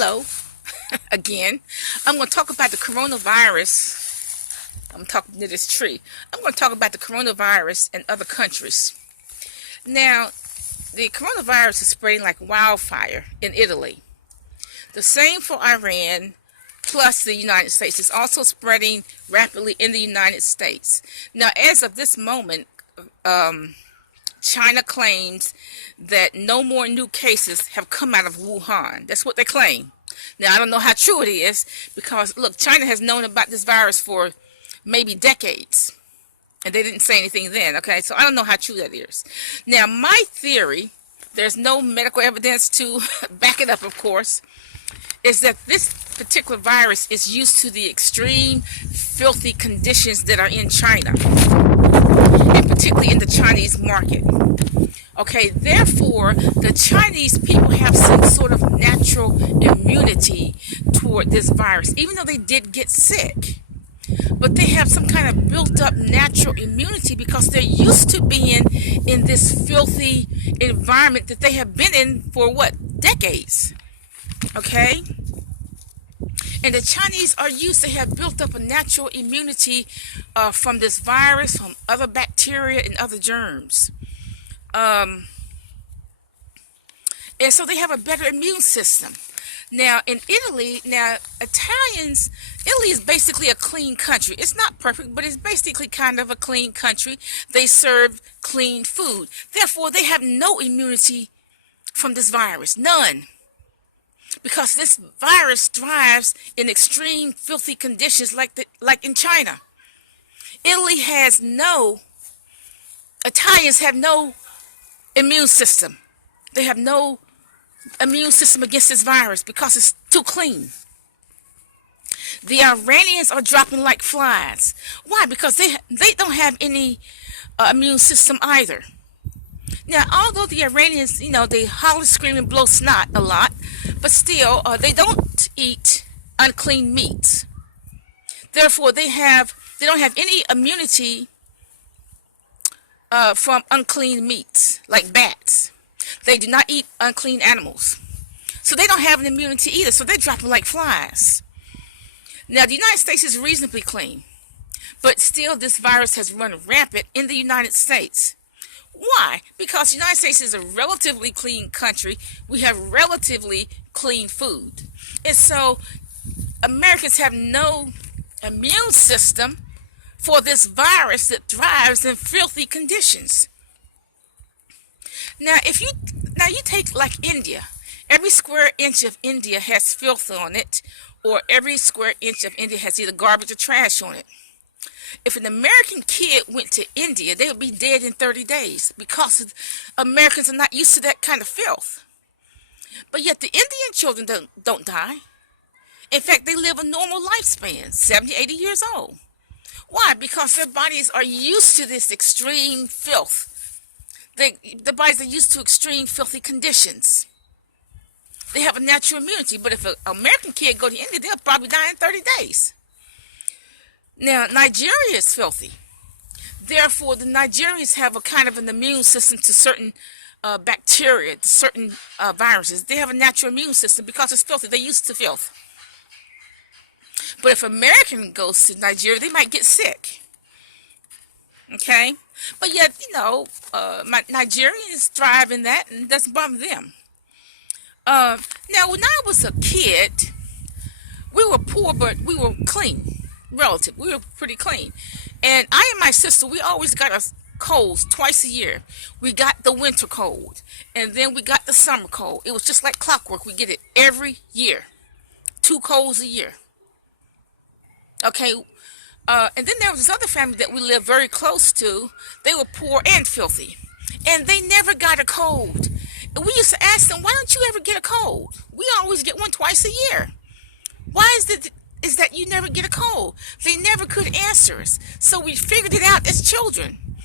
Hello again. I'm going to talk about the coronavirus. I'm talking to this tree. I'm going to talk about the coronavirus in other countries. Now, the coronavirus is spreading like wildfire in Italy. The same for Iran, plus the United States. It's also spreading rapidly in the United States. Now, as of this moment, China claims that no more new cases have come out of Wuhan. That's what they claim. Now, I don't know how true it is because, look, China has known about this virus for maybe decades. And they didn't say anything then, okay? So I don't know how true that is. Now, my theory, there's no medical evidence to back it up, of course, is that this particular virus is used to the extreme filthy conditions that are in China, and particularly in the Chinese market. Okay, therefore, the Chinese people have some sort of natural immunity toward this virus, even though they did get sick. But they have some kind of built-up natural immunity because they're used to being in this filthy environment that they have been in for, what, decades. Okay? And the Chinese are used to have built up a natural immunity from this virus, from other bacteria and other germs. And so they have a better immune system. Now, in Italy, Italy is basically a clean country. It's not perfect, but it's basically kind of a clean country. They serve clean food. Therefore, they have no immunity from this virus. None. Because this virus thrives in extreme filthy conditions like in China. Italians have no immune system. They have no immune system against this virus because it's too clean. The Iranians are dropping like flies. Why? Because they don't have any immune system either. Now, although the Iranians, they holler, scream, and blow snot a lot, but still, they don't eat unclean meats. Therefore, they don't have any immunity from unclean meats, like bats. They do not eat unclean animals. So they don't have an immunity either, so they're dropping like flies. Now, the United States is reasonably clean, but still this virus has run rampant in the United States. Why? Because the United States is a relatively clean country. We have relatively clean food. And so Americans have no immune system for this virus that thrives in filthy conditions. Now, you take like India. Every square inch of India has filth on it, or every square inch of India has either garbage or trash on it. If an American kid went to India, they would be dead in 30 days because Americans are not used to that kind of filth. But yet the Indian children don't die. In fact, they live a normal lifespan, 70, 80 years old. Why? Because their bodies are used to this extreme filth. The bodies are used to extreme filthy conditions. They have a natural immunity. But if an American kid go to India, they'll probably die in 30 days. Now, Nigeria is filthy. Therefore, the Nigerians have a kind of an immune system to certain bacteria, to certain viruses. They have a natural immune system because it's filthy. They're used to filth. But if an American goes to Nigeria, they might get sick. Okay? But yet, Nigerians thrive in that, and it doesn't bother them. Now, when I was a kid, we were poor, but we were clean. Relative. We were pretty clean. And I and my sister, we always got our colds twice a year. We got the winter cold, and then we got the summer cold. It was just like clockwork. We get it every year. 2 colds a year. Okay. And then there was this other family that we lived very close to. They were poor and filthy. And they never got a cold. And we used to ask them, why don't you ever get a cold? We always get one twice a year. Why is that you never get a cold? They never could answer us. So we figured it out as children.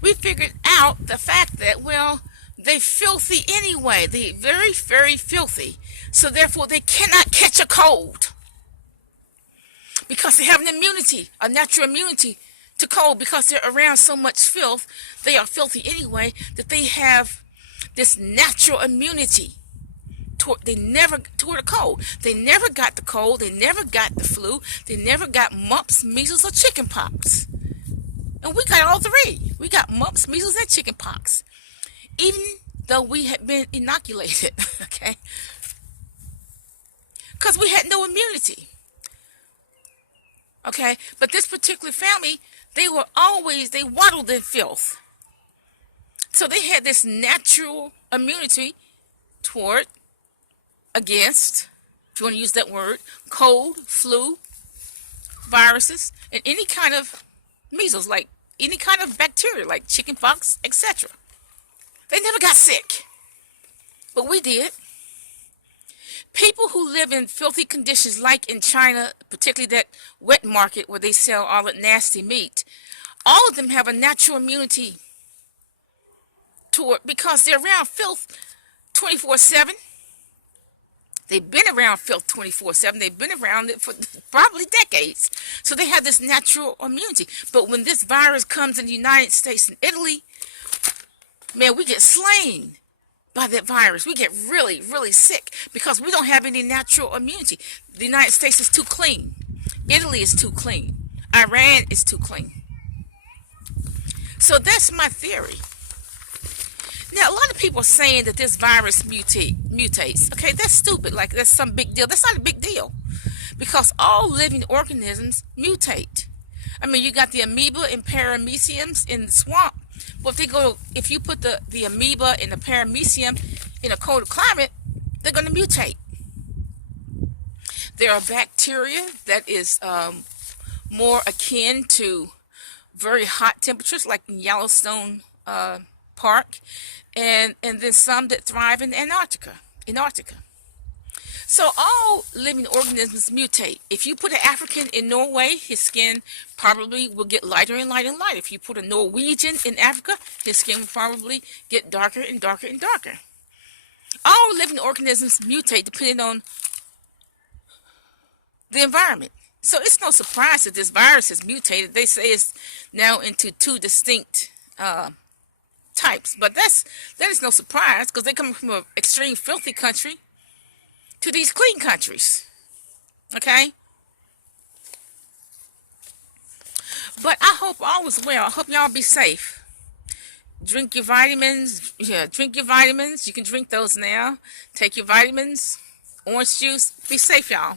We figured out the fact that, they're filthy anyway. They're very, very filthy. So therefore, they cannot catch a cold. Because they have an immunity, a natural immunity to cold. Because they're around so much filth, they are filthy anyway, that they have this natural immunity they never toward the cold. They never got the cold. They never got the flu. They never got mumps, measles, or chicken pox. And we got all three. We got mumps, measles, and chicken pox. Even though we had been inoculated, okay? Because we had no immunity. Okay? But this particular family, they waddled in filth. So they had this natural immunity toward, against, if you want to use that word, cold, flu, viruses, and any kind of measles, like any kind of bacteria, like chickenpox, etc. They never got sick. But we did. People who live in filthy conditions, like in China, particularly that wet market where they sell all that nasty meat, all of them have a natural immunity toward, because they're around filth 24/7. They've been around filth 24/7. They've been around it for probably decades. So they have this natural immunity. But when this virus comes in the United States and Italy, man, we get slain by that virus. We get really, really sick because we don't have any natural immunity. The United States is too clean. Italy is too clean. Iran is too clean. So that's my theory. Now, a lot of people are saying that this virus mutates. Okay, that's stupid. Like, that's some big deal. That's not a big deal. Because all living organisms mutate. I mean, you got the amoeba and parameciums in the swamp. But if you put the amoeba and the paramecium in a colder climate, they're going to mutate. There are bacteria that is more akin to very hot temperatures, like in Yellowstone Park, and then some that thrive in Antarctica. So all living organisms mutate. If you put an African in Norway, his skin probably will get lighter and lighter and lighter. If you put a Norwegian in Africa, his skin will probably get darker and darker and darker. All living organisms mutate depending on the environment. So it's no surprise that this virus has mutated. They say it's now into two distinct types. But that is no surprise, because they come from an extreme filthy country to these clean countries. Okay? But I hope all is well. I hope y'all be safe. Drink your vitamins. Yeah, drink your vitamins. You can drink those now. Take your vitamins. Orange juice. Be safe, y'all.